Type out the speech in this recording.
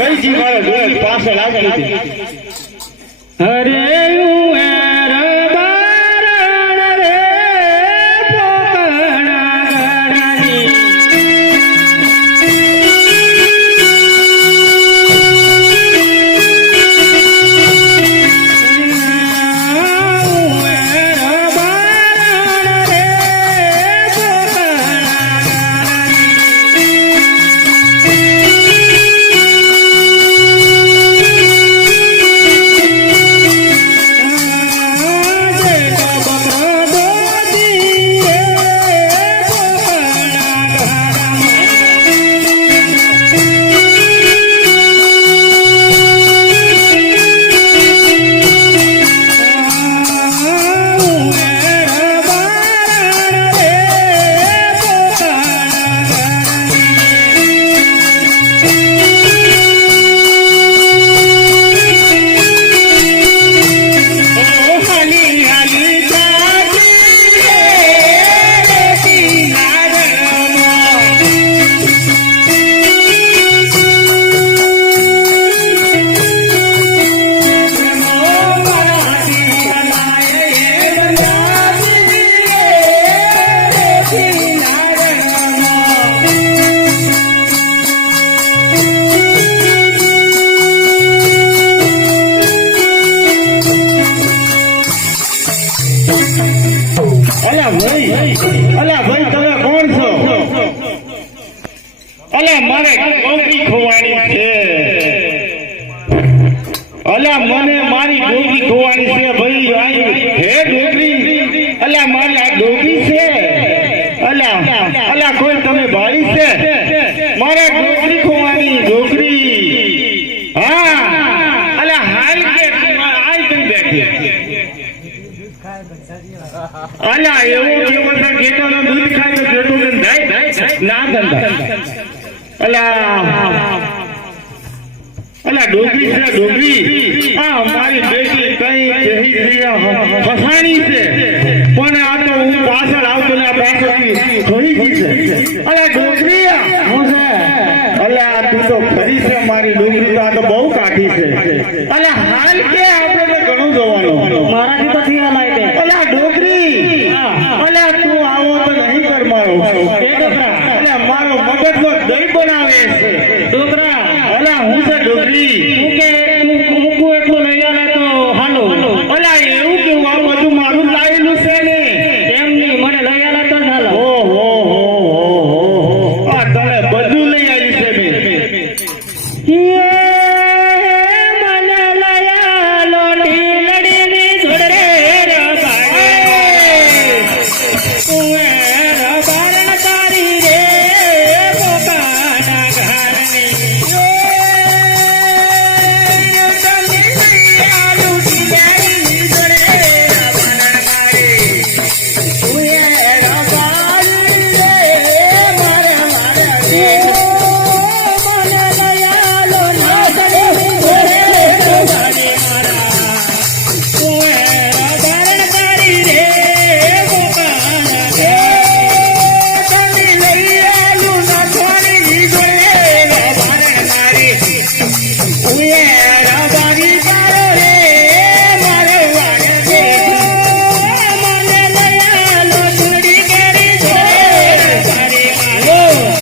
કઈ જી મારો ડોલી પાછળ આવી હતી અરે અલા ભાઈ તમે કોણ છો? અલા મારે ડોગરી ખોવાની છે. અલા મને મારી ડોગરી ખોવાની છે ભાઈ. હે ડોગરી, અલા મારી આ ડોગરી છે. અલા કોઈ તમે બાળી છે? મારે ડોગરી ખોવાની ડોગરી. હા અલા હાલ કે આઈ કઈ બેઠી. અલા એવું કેવું છે ઘેટાનો દૂધ ખાય તો ઘેટું ગંધાય ના ગંધાય. અલા ડોગરી છે ડોગરી. આ મારી બેટી કઈ ફસાણી છે પણ આ તો હું પાછળ આવતો ને પાછળથી થોડી ગઈ છે. અલા ડોગરી હું છે. અલા તું તો ખરી છે મારી ડોગરી. તો આ તો બહુ કાઠી છે. અલા હાલ કે આપણે તો ઘણું જોવાનું મારાથી તો થયા લાય દે. અલા ડોગરી, અલા તું આવો તો નહીં કર મારો. અલા મારો મગજનો દહીં બનાવે છે ડોકરા. અલા હું છે ડોગરી. તું કે મૂકું એટલું લઈ આલે તો હાલો. અલા એવું કેવું આ બધું મારું લાવેલું છે ને એમ નહીં, મને લઈ આલે તો જ હાલો. ઓહો આ તને બધું લઈ આવી છે મેં. મને લઈ આલો ઢીલડીની જોડે રે ભાઈ.